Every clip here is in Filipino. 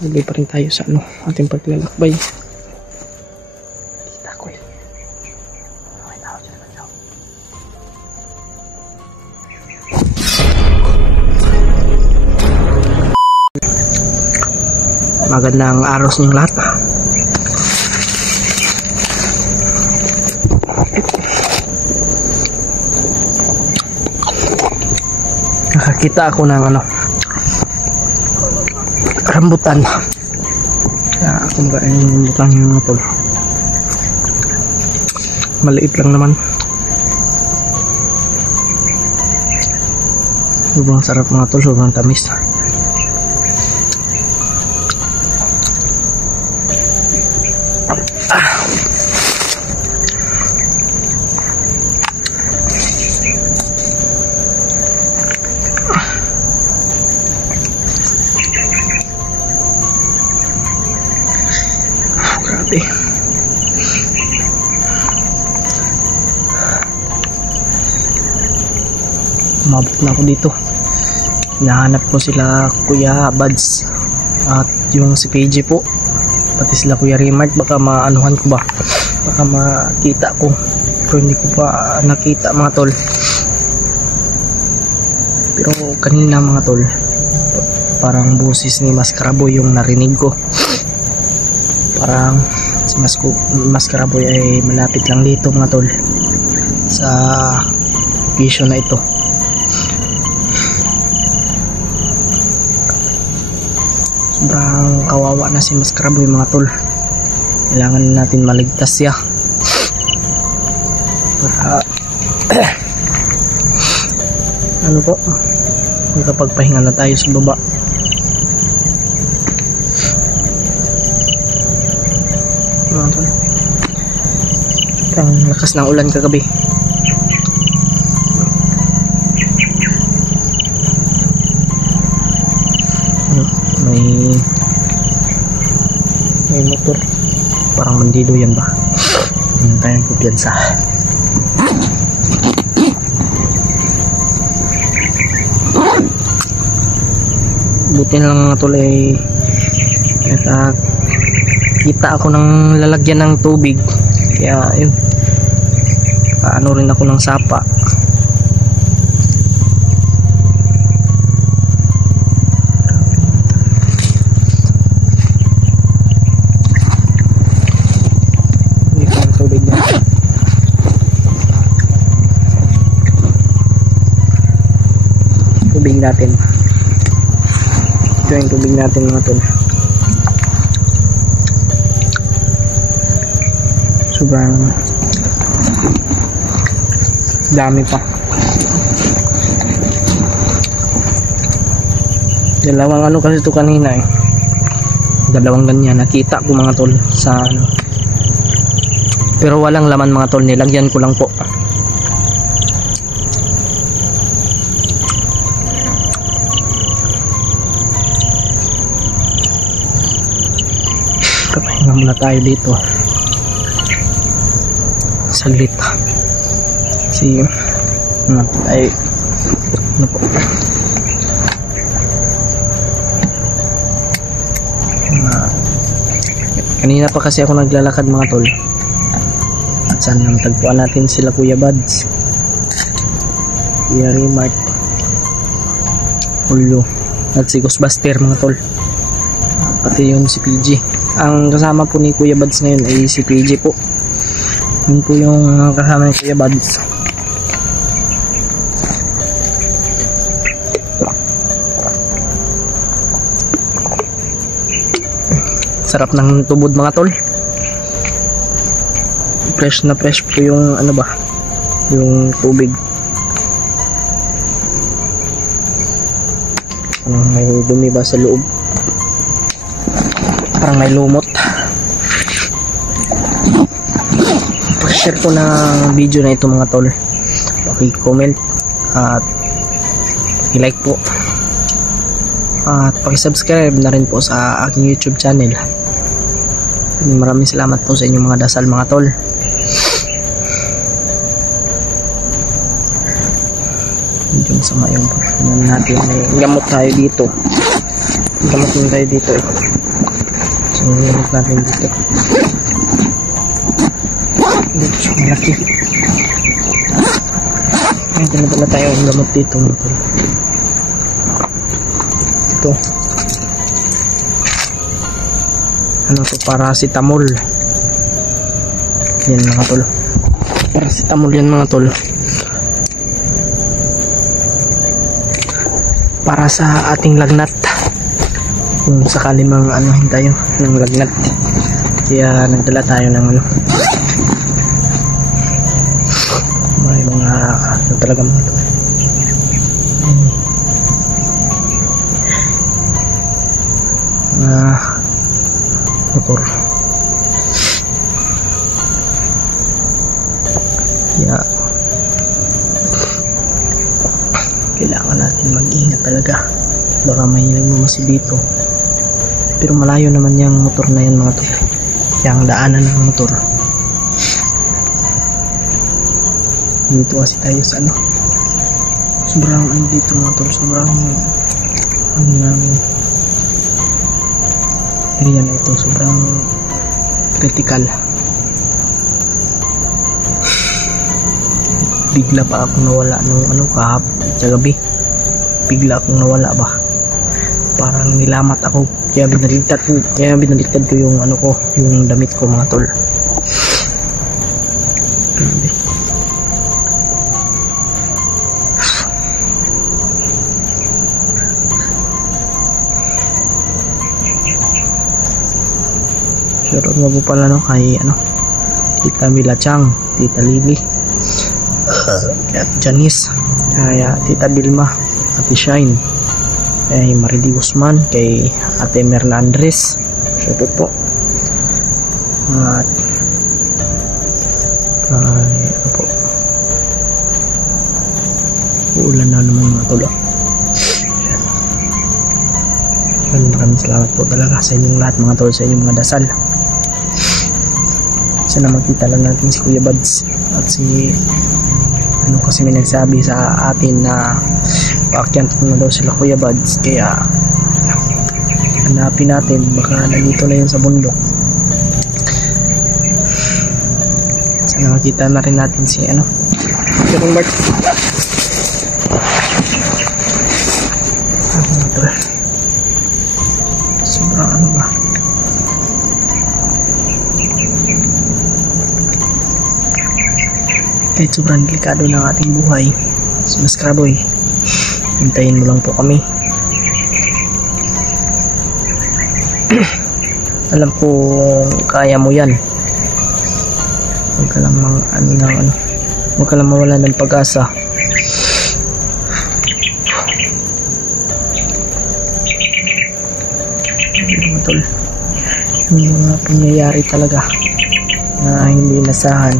Tuloy pa rin tayo sa ating paglalakbay. Kita ko eh. May tao dyan, may tao. Magandang araw sa inyong lahat. Nakakita ako ng rambutan. Kaya kung gaano yung rambutan yung mga tol. Maliit lang naman. Sobrang sarap mga tol, sobrang tamis. Grabe. Umabot na ako dito. Hinahanap ko sila Kuya Buds at yung si PJ po, pati sila Kuya Remart. Baka maanuhan ko ba, baka makita ko, pero hindi ko pa nakita mga tol. Pero kanina mga tol, parang boses ni Mascaraboy yung narinig ko. Parang si Mascaraboy ay malapit lang dito mga tol sa location na ito. Sobrang kawawa na si Mascaraboy mga tol. Kailangan natin maligtas siya para ano po, makapagpahinga na tayo sa baba. Ang lakas ng ulan kagabi. May motor, parang bandido yan ba? Hindi tayo kumpiyansa. Buti na lang mga tol ay kita ako ng lalagyan ng tubig, kaya yun, ano rin ako ng sapa. Dito ang tubig niya. Tubig natin. Ito yung tubig natin mga tol. Sobrang dami pa. Dalawang kasi ito kanina eh. Dalawang ganyan nakita ko mga tol sa pero walang laman mga tol, nilagyan ko lang po. Kapahinga muna tayo dito saglit kasi ay ano po, kanina pa kasi ako naglalakad mga tol at saan nang tagpuan natin sila Kuya Buds, Kuya Remart, Ulo at si Ghostbuster mga tol, pati yun si PJ. Ang kasama po ni Kuya Buds ngayon ay si PJ po. Yun po yung kasama ni Kuya Buds. Sarap ng tubod mga tol. Fresh na fresh po yung yung tubig. May dumi ba sa loob? Parang may lumot. Share ko ng video na ito mga tol, paki-comment at paki-like po at paki-subscribe na rin po sa aking YouTube channel. Maraming salamat po sa inyong mga dasal mga tol. Medyo masama yung natin, may gamot tayo dito, gamot tayo dito eh. Sinulog natin dito. Dito siya malaki. Ay, dala tayo ang gamot dito. Ito. Ano to? Paracetamol. Yan mga tol. Paracetamol yan mga tol. Para sa ating lagnat. Kung sakali mang anuhin tayo ng lagnat. Kaya nagdala tayo ng ano. May mga ano talaga mga tol. Motor. Kaya kailangan natin mag-ingat talaga. Baka may nagmamasi dito. Pero malayo naman yung motor na yan mga tol. Yung daanan ng motor. Dito kasi tayo sa ano. Sobrang ano dito mga tol. Sobrang ano ng area na ito. Sobrang critical. Bigla pa akong nawala nung ano kahapon sa gabi. Bigla akong nawala ba. Parang nilamat ako. Kaya binaliktad ko yung ano ko, yung damit ko mga tol. Grabe. Shoutout nga po pala no kay ano, Tita Mila Chang, Tita Libby, kay Ate Janice, kay Tita Dilma, Ate Shine, kay Marily Guzman, kay Ate Merna Andres. Shoutout po. At ano po, uulan na naman mga tol. Maraming salamat po talaga sa inyong lahat mga tol, sa inyong mga dasal. Sana magkita lang natin si Kuya Buds at si ano, kasi may nagsabi sa atin na paakyat na daw sila Kuya Buds, kaya hanapin natin, baka nandito na yun sa bundok. Sana makita na rin natin si ano, Kuya Bart. Sobrang ano ba, kahit sobrang delikado ng ating buhay, Mas Kraboy, hintayin mo lang po kami. Alam ko kaya mo yan. Huwag ka lang huwag ka lang mawala ng pag-asa. Mga tol, yung mga pangyayari talaga na hindi inasahan,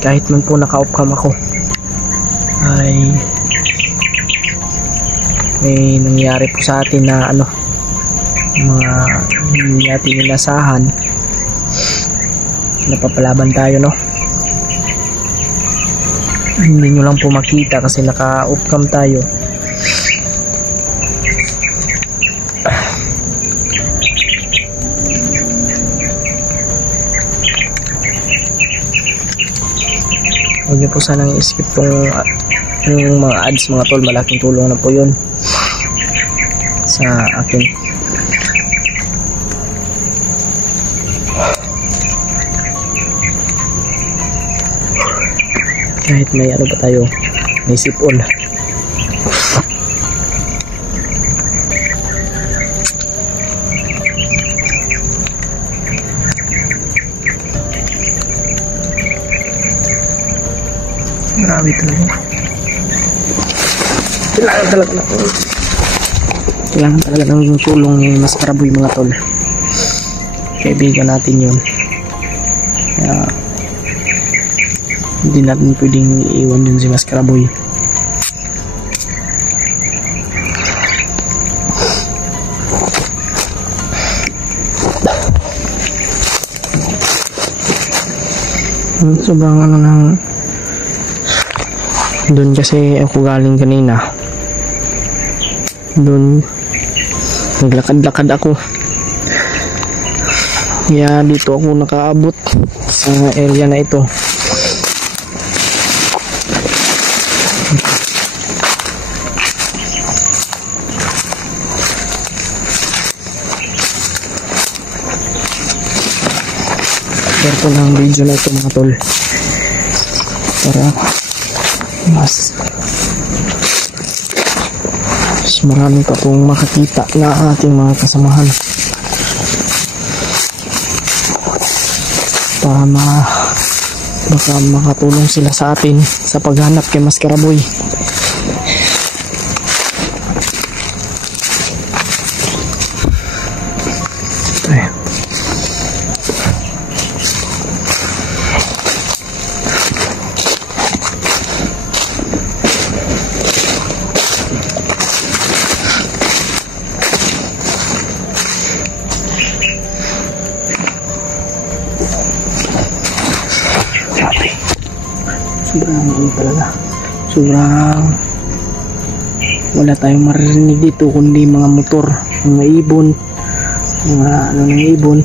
kahit man po naka-off-cam ako, ay may nangyari po sa atin na ano, mga hindi natin inasahan. Napapalaban tayo no, hindi nyo lang po makita kasi naka-off-cam tayo. Huwag niyo po sanang i-skip yung mga ads mga tol, malaking tulong na po yun sa akin. Kahit may ano ba tayo, may sipon. Grabe talaga. Kailangan talaga ng tulong ni Mas Kraboy mga tol. Kaibigan natin yun. Kaya hindi natin pwedeng iiwan yun si Mas Kraboy. Sobrang ano ng doon kasi ako galing kanina, doon naglakad-lakad ako Kaya dito ako nakaabot sa area na ito. Share ko ng video na ito mga tol para mas marami pa pong makakita na ating mga kasamahan para baka makatulong sila sa atin sa paghanap kay Maskaraboy. Sobrang wala tayong maririnig dito kundi mga motor, mga ibon, mga ibon,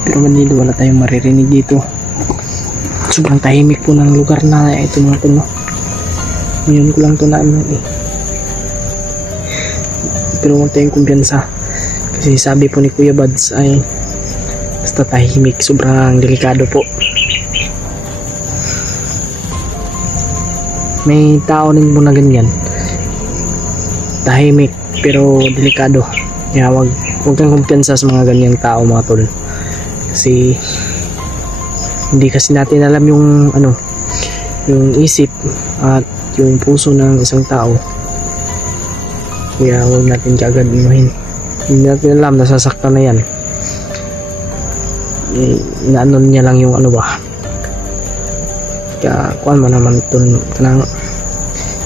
pero dito wala tayong maririnig dito. Sobrang tahimik po ng lugar na ito mga tol. Ngayon ko lang ito na pero huwag tayong kumpiyansa kasi sabi po ni Kuya Bads ay basta tahimik, sobrang delikado po. May tao din po na ganyan, tahimik pero delikado. Kaya wag kang kumpiyansa sa mga ganyang tao mga tol, kasi hindi kasi natin alam yung yung isip at yung puso ng isang tao. Kaya wag natin kaagad inuhin. Hindi natin alam, nasasaktan na yan. Inaano niya lang yung kaya kuan mo naman ito kanang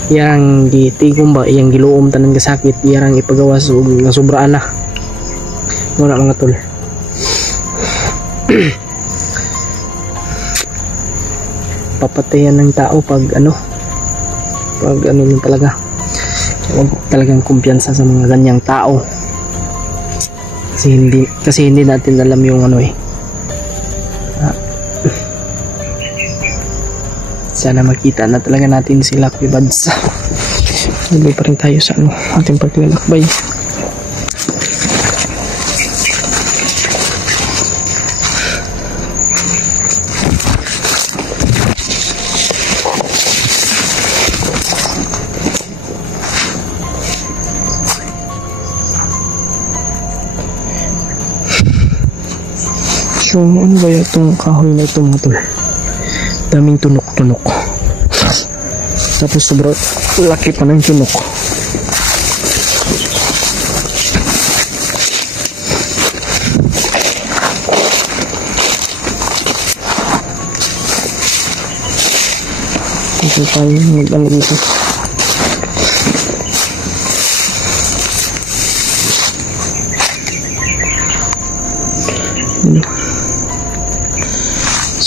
iyang gitigom ba, iyang giluom tanan kasakit, iyang ipagawas na sobraan na muna mga tol. Papatayan ng tao pag yun talaga. Huwag talagang kumpiyansa sa mga ganyang tao kasi hindi natin alam yung sana makita na talaga natin sila Kuya Bads. Tuloy pa rin tayo sa ating paglalakbay. So ano ba itong kahoy na ito mga tol? Daming tunok-tunok. Tapos sobrang laki pa ng tunok. Ito tayo mag-ano dito.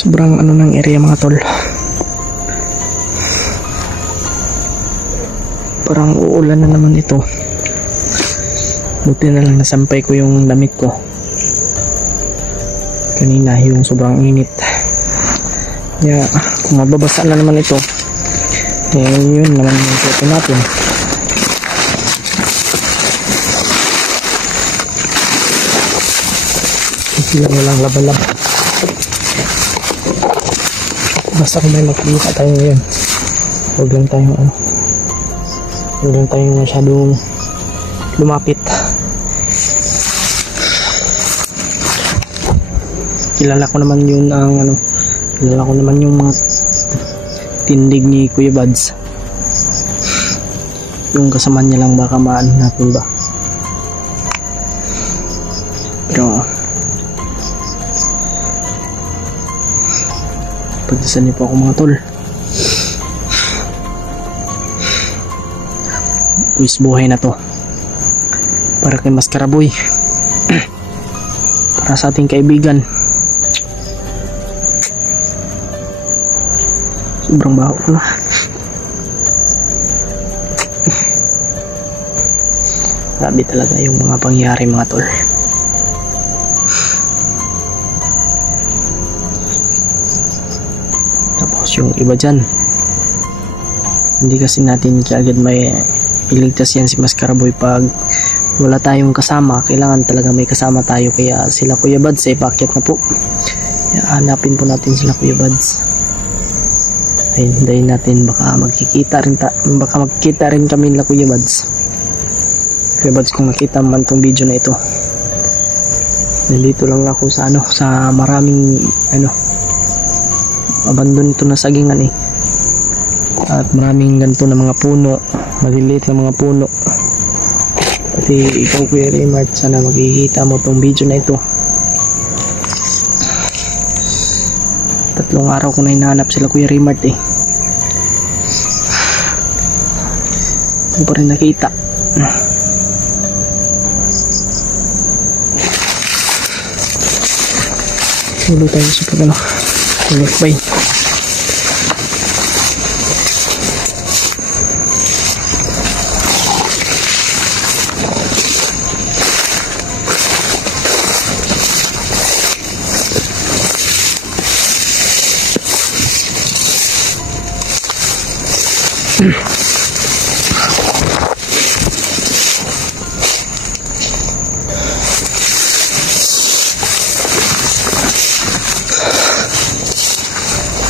Sobrang ng area mga tol. Parang uulan na naman ito. Buti na lang nasampay ko yung damit ko kanina, yung sobrang init. Kaya kung mababasa na naman ito, yun naman yung pwede natin. Sila walang labalab. Basta kung may makikita tayo ngayon, huwag lang tayong masyadong lumapit. Kilala ko naman yun kilala ko naman yung mga tindig ni Kuya Bads. Yung kasama niya lang baka maano natin ba. Pero pagdasan niyo po ako mga tol. Wis buhay na to para kay Maskaraboy. Para sa ating kaibigan. Sobrang baho na. Grabe talaga yung mga pangyayari mga tol. Tapos yung iba dyan, hindi kasi natin kaagad may iligtas yan si Mascaraboy pag wala tayong kasama. Kailangan talaga may kasama tayo, kaya sila Kuya Buds ay paakyat na po. Kaya hanapin po natin sila Kuya Buds. Ay hintayin natin, baka magkikita rin kami nila Kuya Buds. Kuya Buds, kung nakita man tong video na ito, nandito lang ako sa sa maraming abandon ito na sagingan at maraming ganito na mga puno, maliliit na mga puno. Pati ikaw Kuya Raymart, sana makikita mo tong video na ito. 3 araw ko na hinahanap sila Kuya Raymart hindi pa rin nakita. Tuloy tayo sa tulakbay.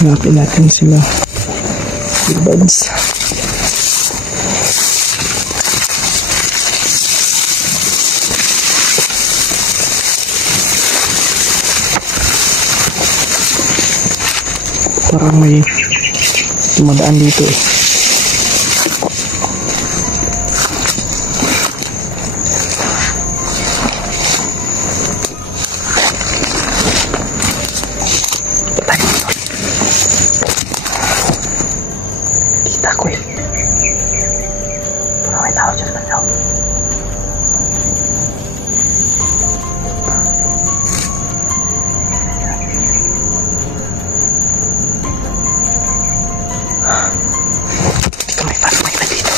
Hanapin natin sila Kuya Buds. Parang may tumadaan dito Kita ko parang may tao dyan man daw. May dito.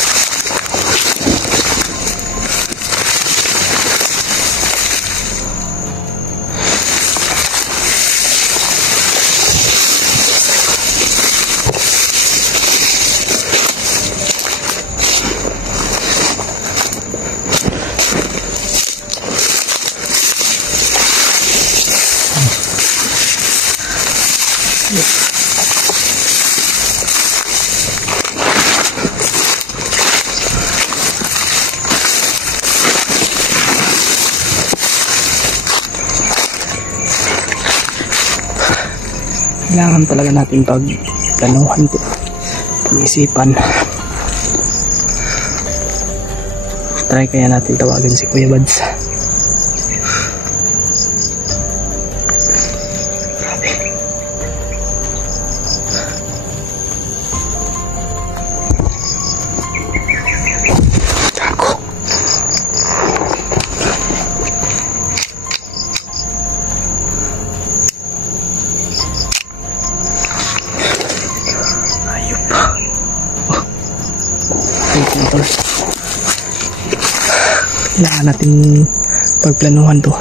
Kailangan talaga natin pagplanuhan, pag-isipan. Try kaya natin tawagan si Kuya Buds. Kailangan natin pagplanuhan to.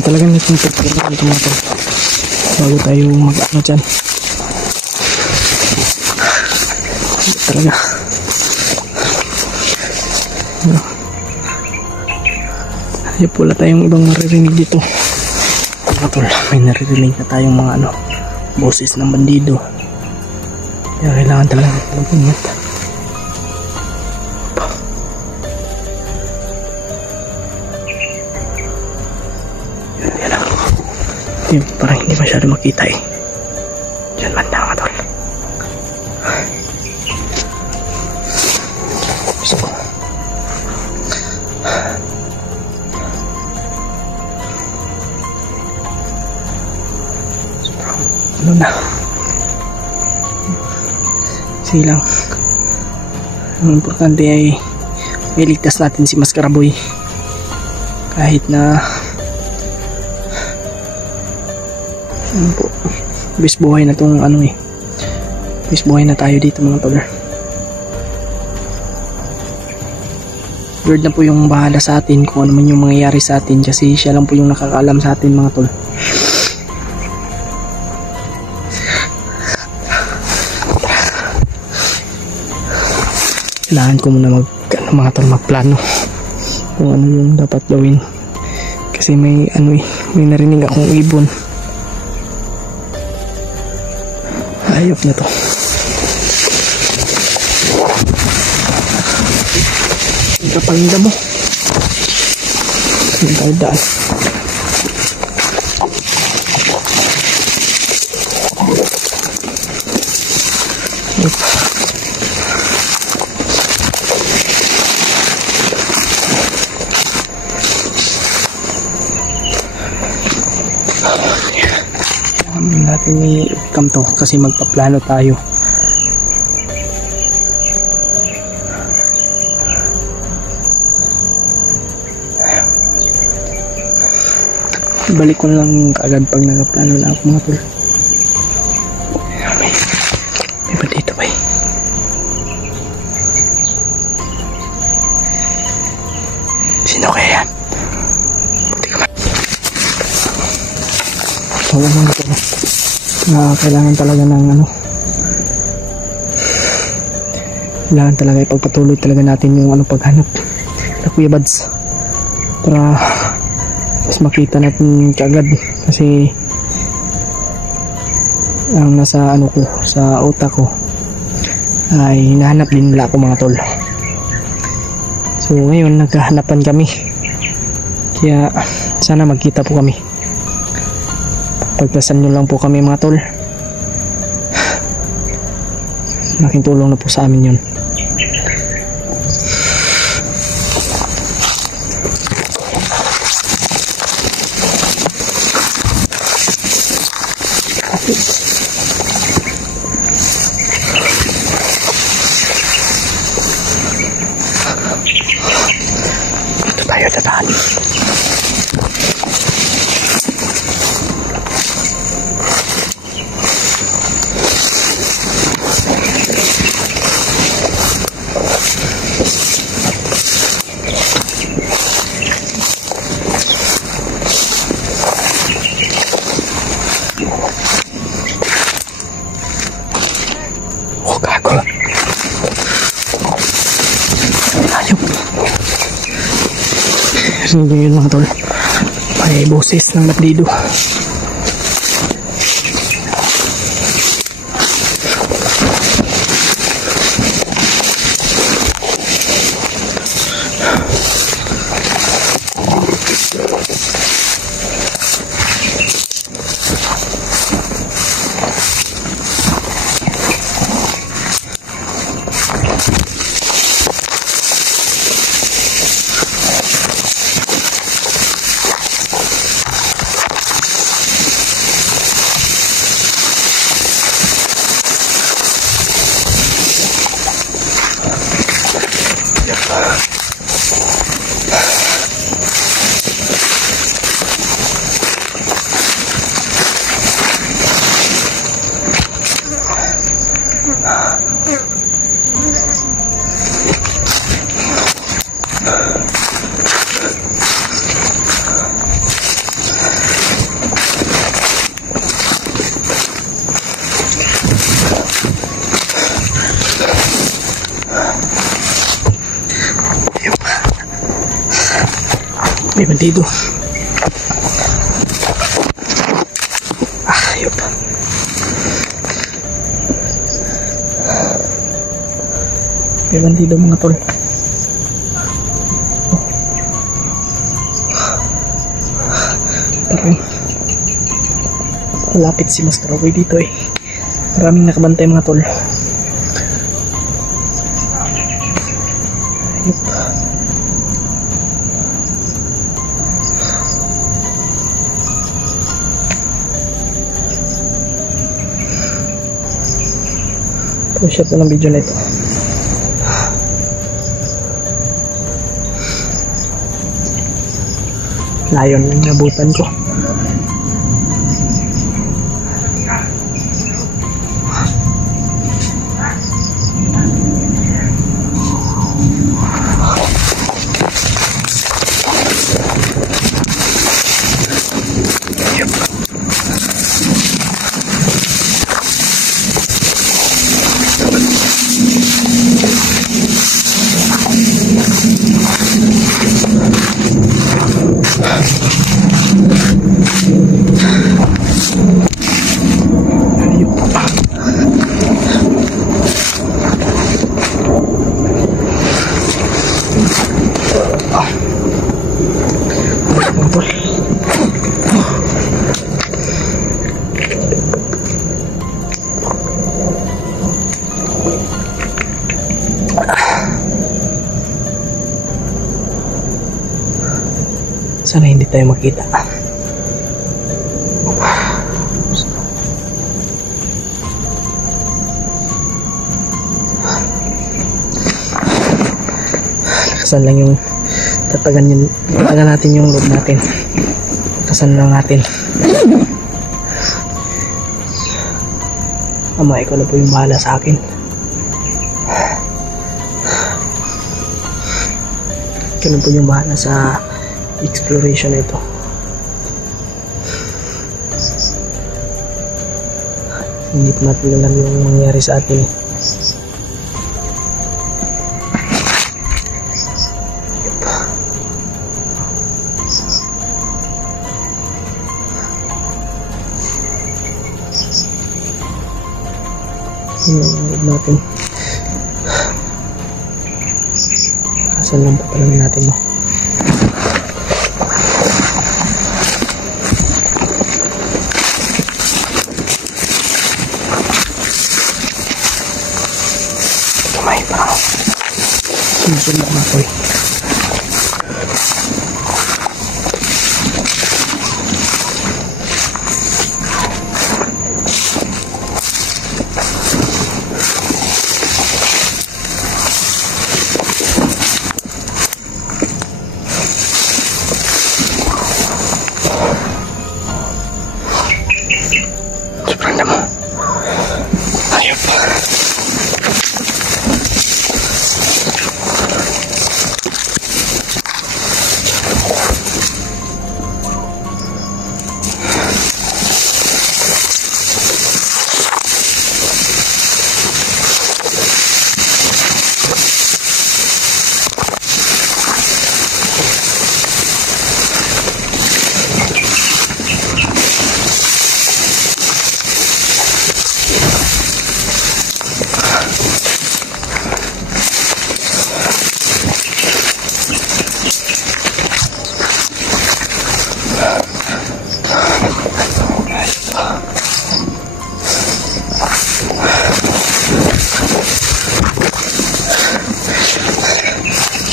Talagang natin pagplanuhan to mga to bago tayo mag-ano dyan. Talaga ay wala tayong ibang maririnig dito mga tol. May naririnig na tayong mga boses ng bandido. Kaya kailangan talaga mag-ingat. Yan lang. Parang hindi masyado makita Diyan man na mga tol. Gusto ko. Ano na? Sige lang. Ang importante ay iligtas natin si Mascaraboy. Kahit na bis buhay na tong Is buhay na tayo dito mga tol. Lord na po yung bahala sa atin kung ano man yung mangyayari sa atin, kasi siya lang po yung nakakaalam sa atin mga tol. Kailangan ko muna mga tol, magplano kung ano yung dapat gawin, kasi may may narinig akong ibon. Ayop na to. Kapal ng damo. Ang daan. Natin i-come to kasi magpaplano tayo. Balik ko lang kaagad pag nagaplano na ako mga tol. May ba dito ba eh? Sino kaya yan? Buti ka ba? Wala mga tol. Kailangan talaga ng kailangan talaga ipagpatuloy talaga natin yung paghanap na Kuya Bads para mas makita natin kaagad, kasi ang nasa ko sa utak ko ay hinahanap din nila ako mga tol. So ngayon nagkahanapan kami, kaya sana magkita po kami. Pagpasan nyo lang po kami mga tol, malaking tulong na po sa amin yun. Ito tayo dadaan. Hindi yun mga tol, may boses ng bandido. May bandido. Ayop. May bandido mga tol. Parang malapit si Master Roy dito eh. Maraming nakabantay mga tol. Ayop. Shot ko ng video na ito. Layon yung nabutan ko. Tol. Sana hindi tayo makita. Lakasan lang yung tatagan natin yung load natin. Lakasan lang natin. Ama, ikaw na po yung bahala sa akin. Ikaw na po yung bahala sa exploration na ito. Hindi pa natin alam yung mangyari sa atin. Yung natin. Kasan lang pa pala natin, no? Kamay pa. Sinusunod na ako eh. Sobrang damo. Ayun pa.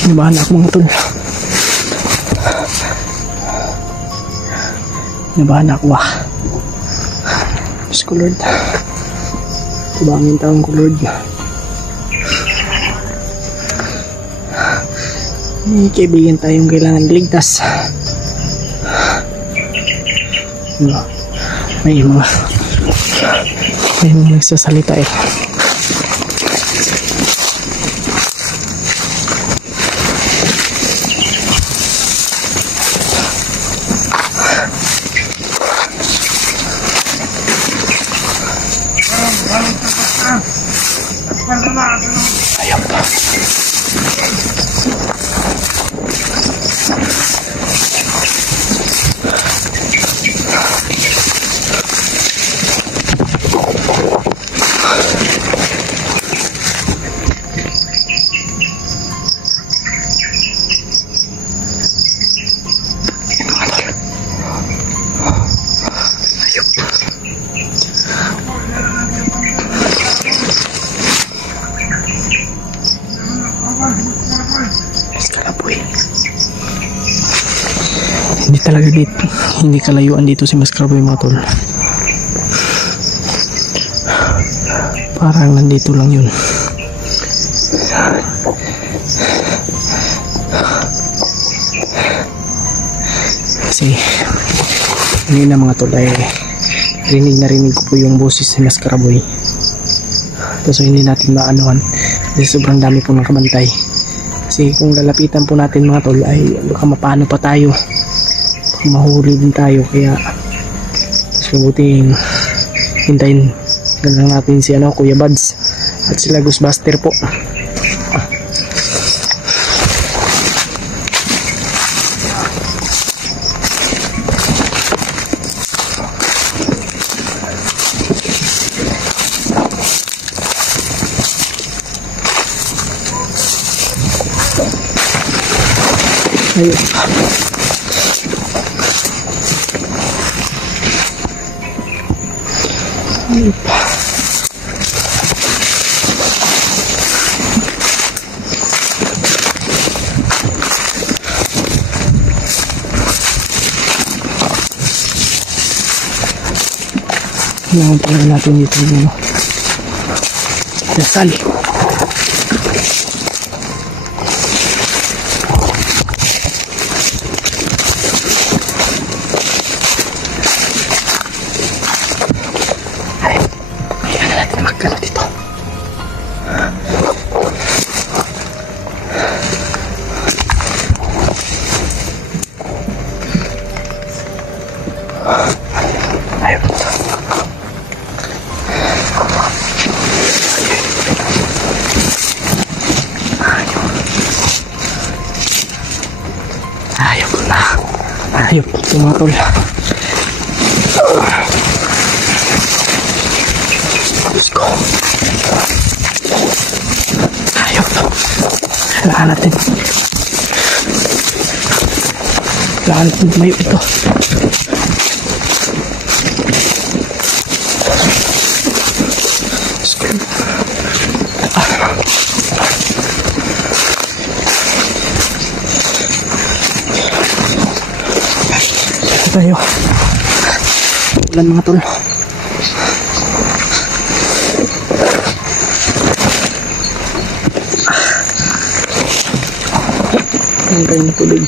Kinabahan ako mga tol. Kinabahan ako ah. Diyos ko Lord. Tibangin taong ko Lord. May kaibigan tayong kailangan ligtas. May mga nagsasalita eh. Ayun pa. Hindi talaga dito, hindi kalayuan dito si Mascarapoy mga tol. Parang nandito lang yun. Kasi hindi na mga tol ay rinig ko po yung boses ni Mascarapoy. So hindi natin maanuhan kasi sobrang dami po ng kabantay. Kasi kung lalapitan po natin mga tol ay baka mapano pa tayo, baka mahuli din tayo. Kaya mas mabuting hintayin na lang natin si Kuya Buds at sila Ghostbuster po. Ayun. Ayun pa. Kailangan pala natin dito yung dasal. Kailangan natin magkala dito. Ayun. Ayun, mga tol. Let's go. Ayun. Kailangan natin tumayo ito. Let's go. Tayo. Ulan mga tol. Ang tayo na tubig.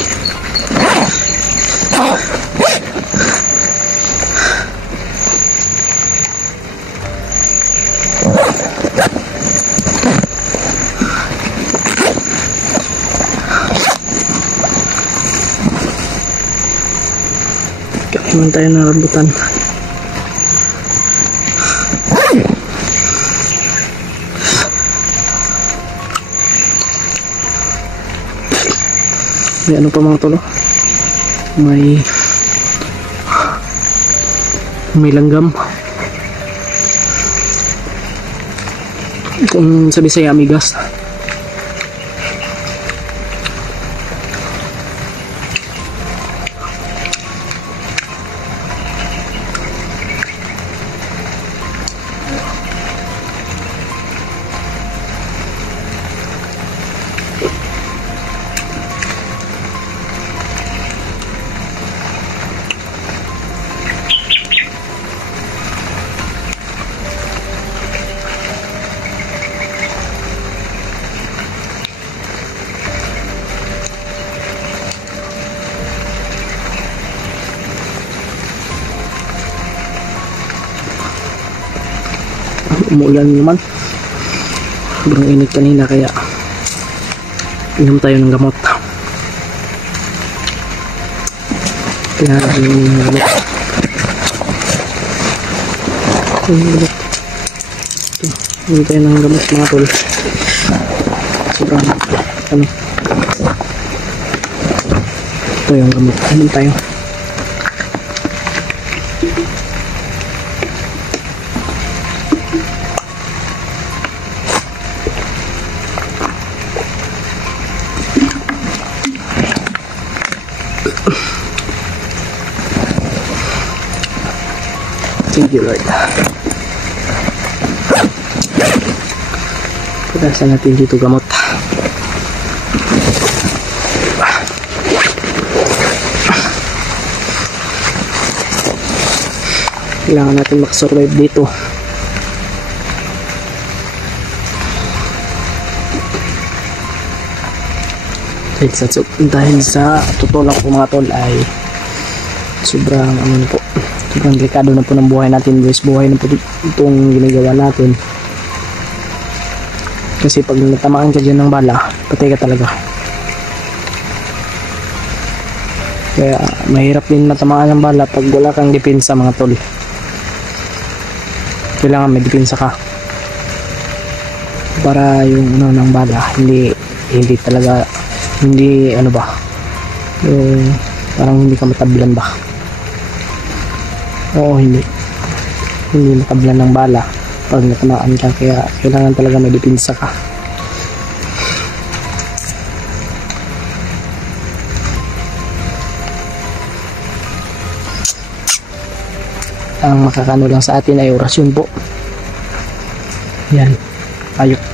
Naman tayo ng rambutan. May ano pa mga tolo? May langgam. Kung sa Bisaya, amigas. Umuulan naman. Sobrang init kanina kaya inom tayo ng gamot. Kailangan ng gamot. Inom tayo ng gamot mga tol. Sobrang ano. Ito yung gamot. Inom tayo. Thank you, Lord. Patasan natin dito gamot. Kailangan natin makasurvive dito. Dahil sa totoo lang po mga tol ay sobrang ano po, sobrang delikado na po ng buhay natin guys. Buhay na po itong ginagawa natin, kasi pag natamaan ka dyan ng bala, patay ka talaga. Kaya mahirap din matamaan ng bala pag wala kang depensa mga tol. Kailangan may depensa ka para yung ano ng bala hindi talaga, hindi ano ba, yung parang hindi ka matablan ba. Oo, hindi matablan ng bala pag natamaan ka. Kaya kailangan talaga may depensa ka. Ang makakano lang sa atin ay orasyon po. Yan. Ayok.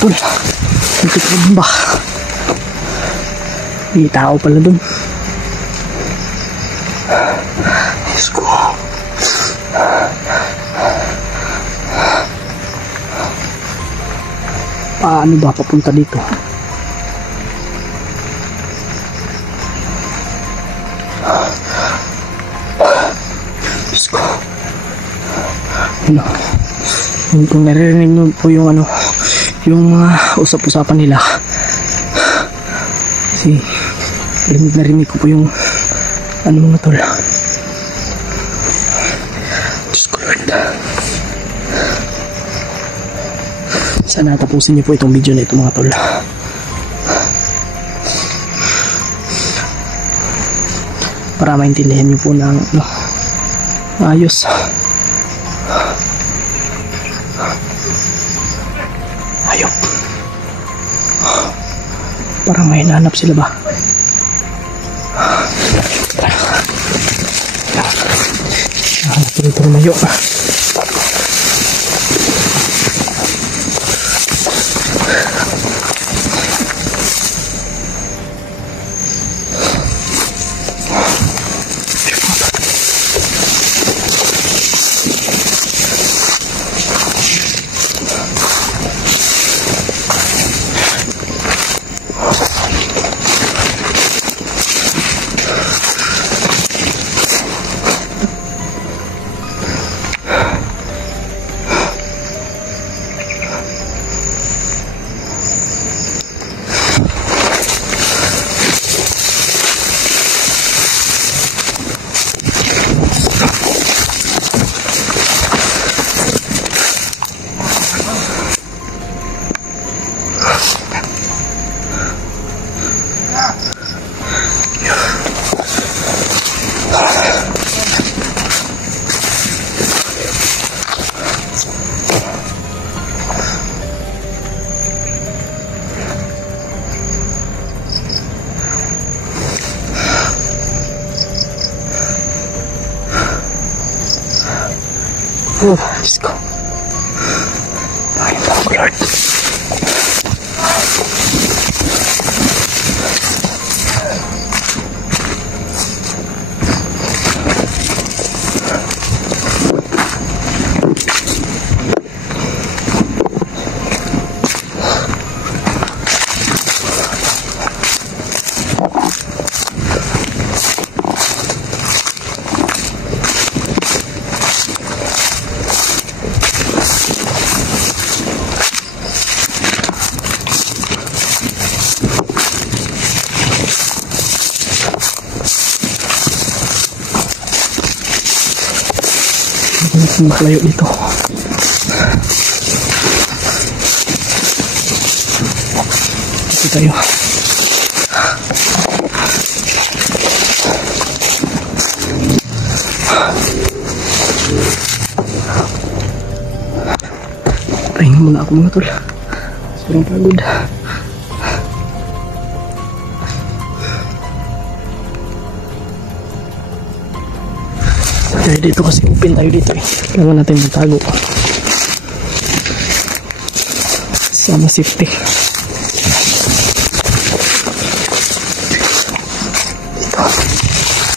Tol, hindi ko ba? May tao pala dun. Diyos ko. Paano ba papunta dito? Diyos ko. Ano? Kung naririnig nyo po yung ano, yung mga usap-usapan nila, kasi narinig ko po yung ano mga tol. Diyos ko Lord, sana tapusin niyo po itong video na ito mga tol, para maintindihan niyo po ng ano, ayos. Ayop. Parang may hinahanap sila ba? Ito lumayo. Oh, Diyos ko. Ayun ako, Lord. Makalayo dito. Dito tayo. Pahinga muna ako mga tol. Sobrang pagod. Tayo dito kasi open tayo dito eh. Kailangan natin magtago sama safety.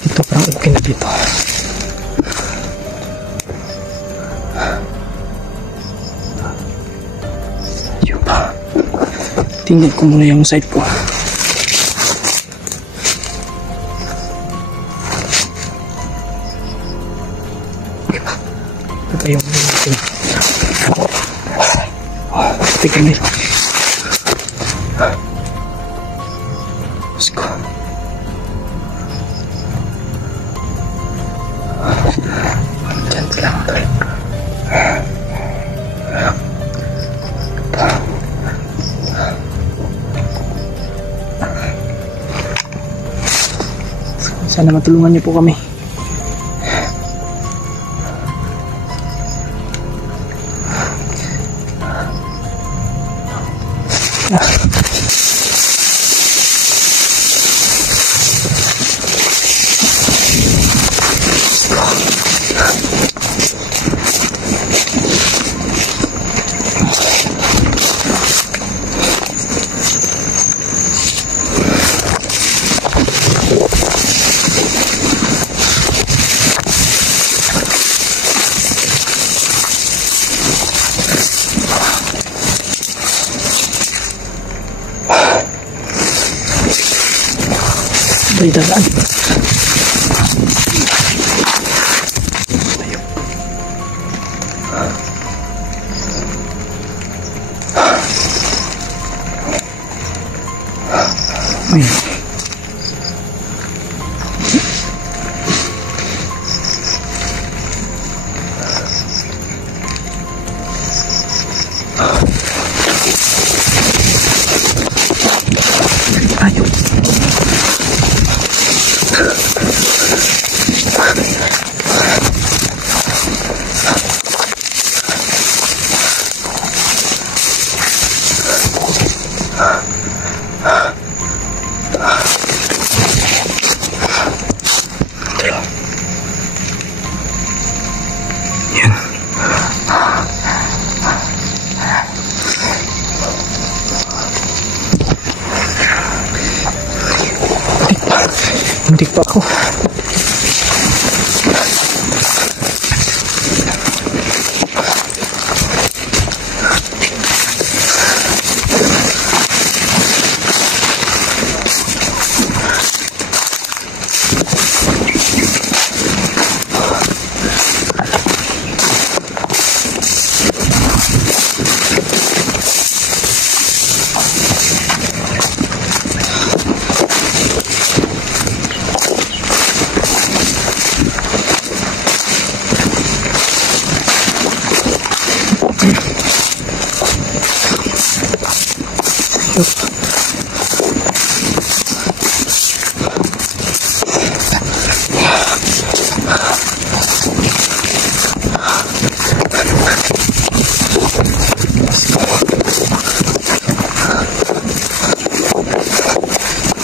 Dito parang okay na dito. Tingnan ko muna yung site ko. Ito yung teka na yun. Let's go. Diyan lang ito. Sana matulungan niyo po kami. Ay, dadaan. Ay. Ayaw. Yan. Muntik pa ako.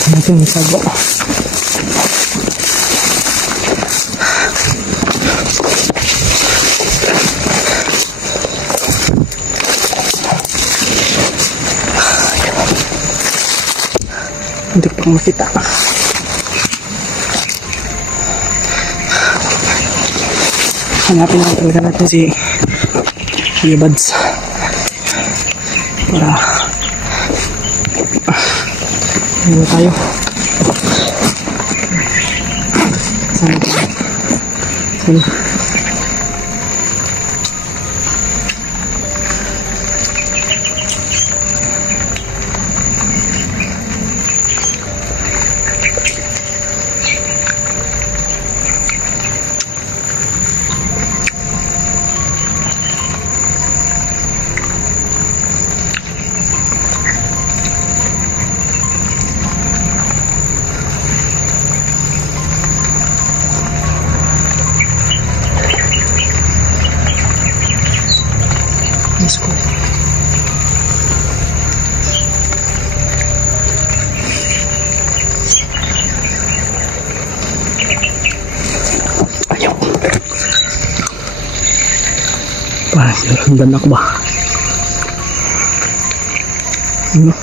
Natin sago. Hindi pa makita. Hanapin lang talaga natin si Kuya Bads para ano tayo. Saan tayo? Saan? Let's go. Ayaw. Parang sinundan ako ba? Ano?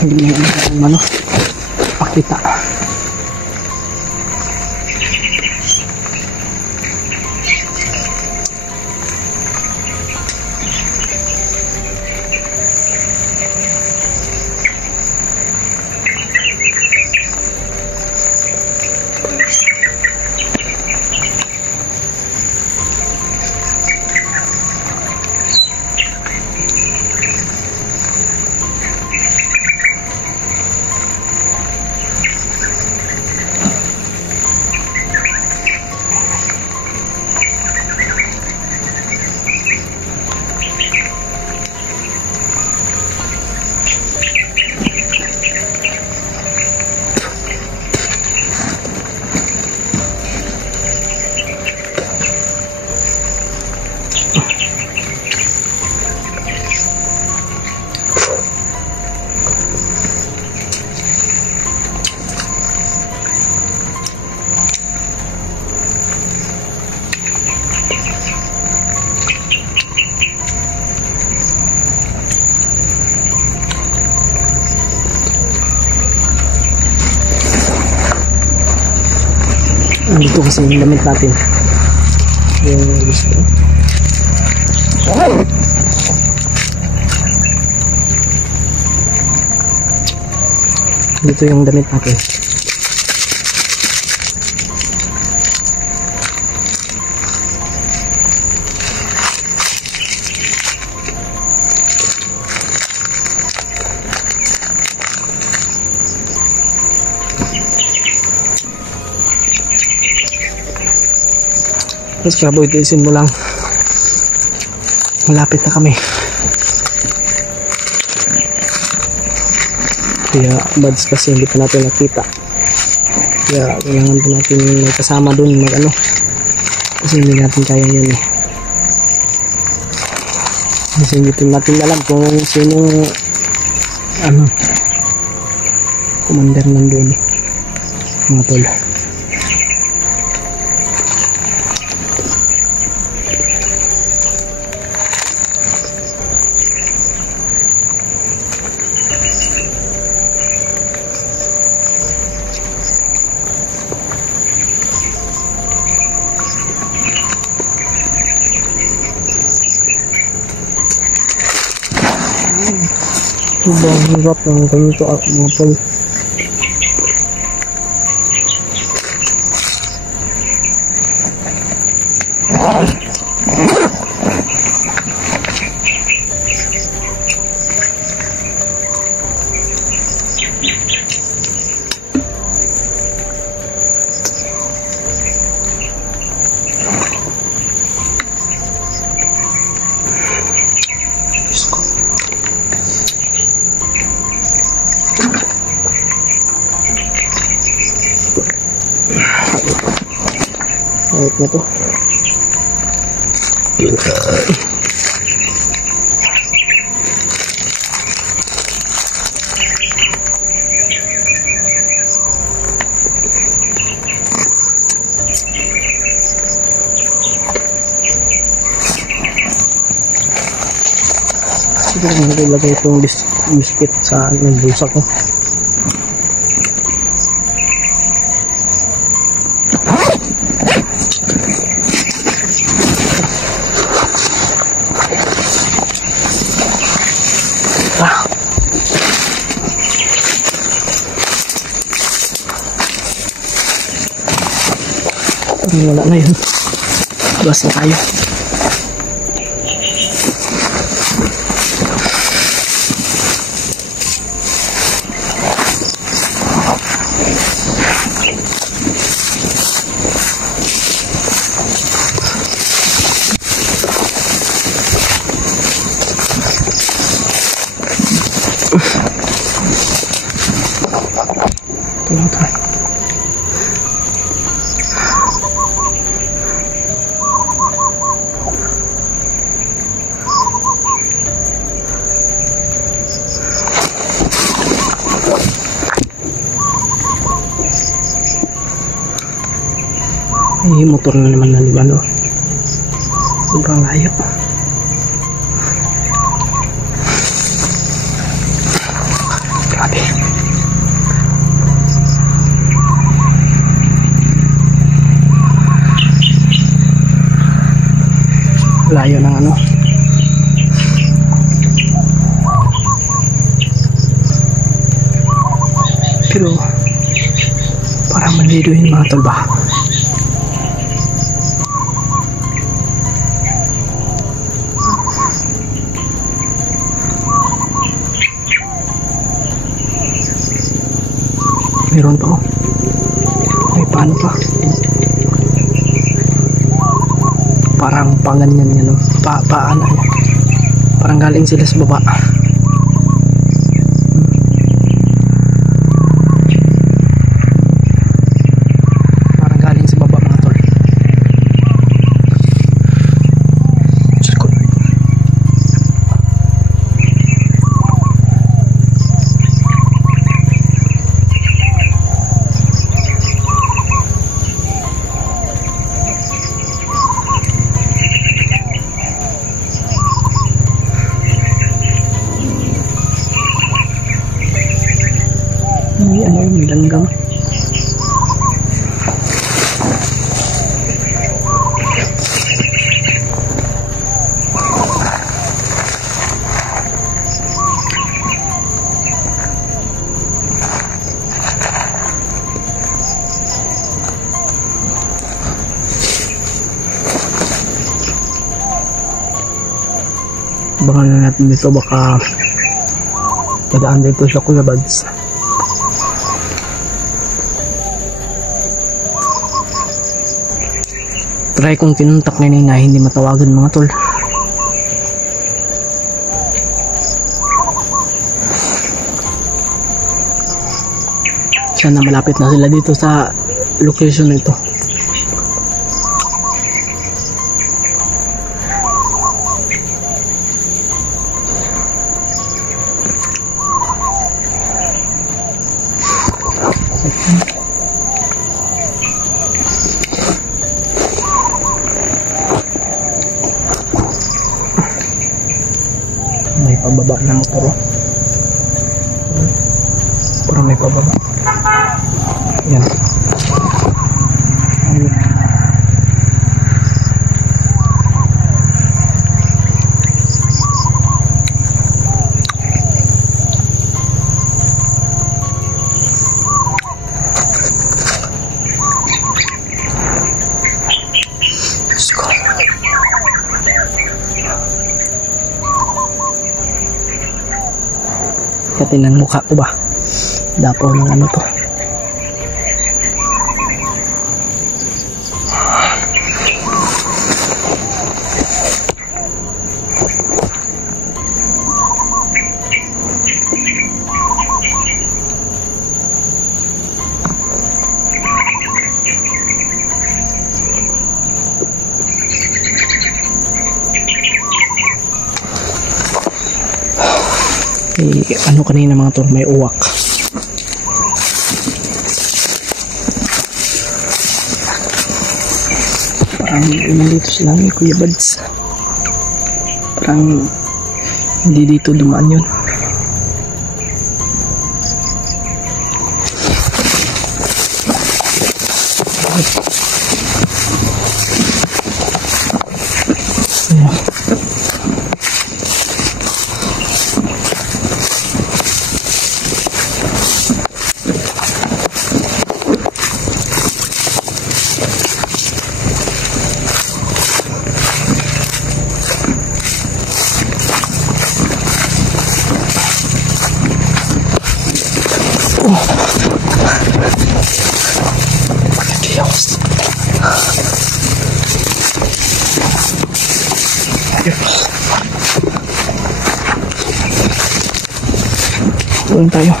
Hindi na yung ano? Pakita. Dito kasi yung damit natin. Yung gusto. Dito yung damit natin. Tapos kaboy, tiisin mo lang. Malapit na kami. Kaya buds kasi hindi pa natin nakita. Kaya kailangan pa natin may kasama dun mag ano. Kasi hindi natin kaya yun eh. Kasi hindi natin alam kung sino ano commander nandun mga tol. Sobrang hirap ng ganito at mga tol. Ayot na to. Siguro nilagay itong biscuit sa bulsa ko. Wala na yun. Bas na tayo. Ito lang tayo. Ay, motor na naman na diba, no? Sobrang layo. Grabe. Layo ng ano. Pero parang maliluhin mga tol ba? Meron pa oh. Ay, paano pa? Parang panganyan yan, no? Paano? Parang galing sila sa baba. Parang galing sa baba mga tol. May ano, may langgam. Abangan na natin dito, baka dadaan dito sa Kuya Buds. Try kong kinuntak na hindi matawagan mga tol. Sana malapit na sila dito sa location nito. May pababa na motor. Parang may pababa. Yan. Ayun. Let's go. Katin ang mukha ko ba? Dapaw ng ano to. Ano kanina mga tol, may uwak. Parang nandito sila ni Kuya Buds. Parang hindi dito dumaan yun. Tulong tayo.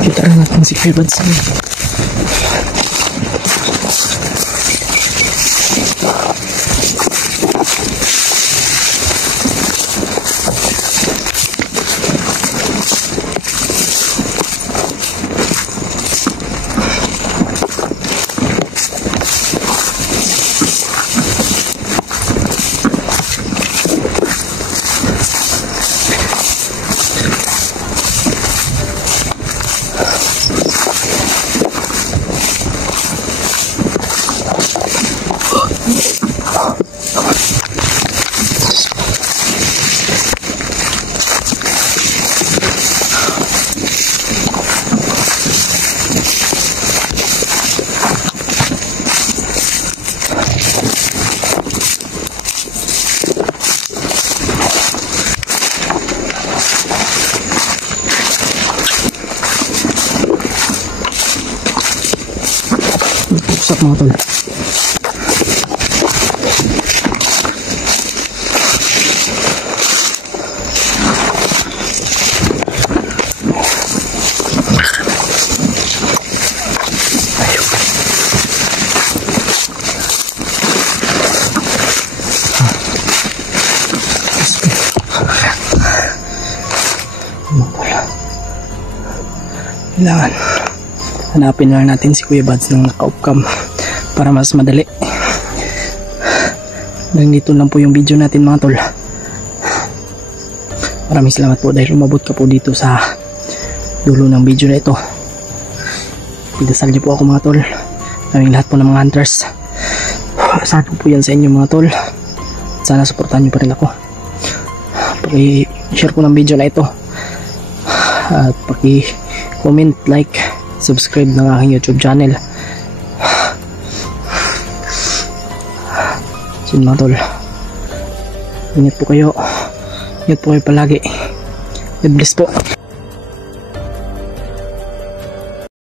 Kita rin natin si Kuya Buds. Usap mga tol. Kailangan hanapin lang natin si Kuya Buds ng naka-off-cam para mas madali. Nandito lang po yung video natin mga tol. Maraming salamat po dahil umabot ka po dito sa dulo ng video na ito. Pidasal niyo po ako mga tol. Naming lahat po ng mga hunters. Asahan po yan sa inyo mga tol. Sana supportahan niyo pa rin ako. Paki-share po ng video na ito. At paki-comment, like, subscribe ng aking YouTube channel. So yun mga tol, ingat po kayo palagi. God bless po.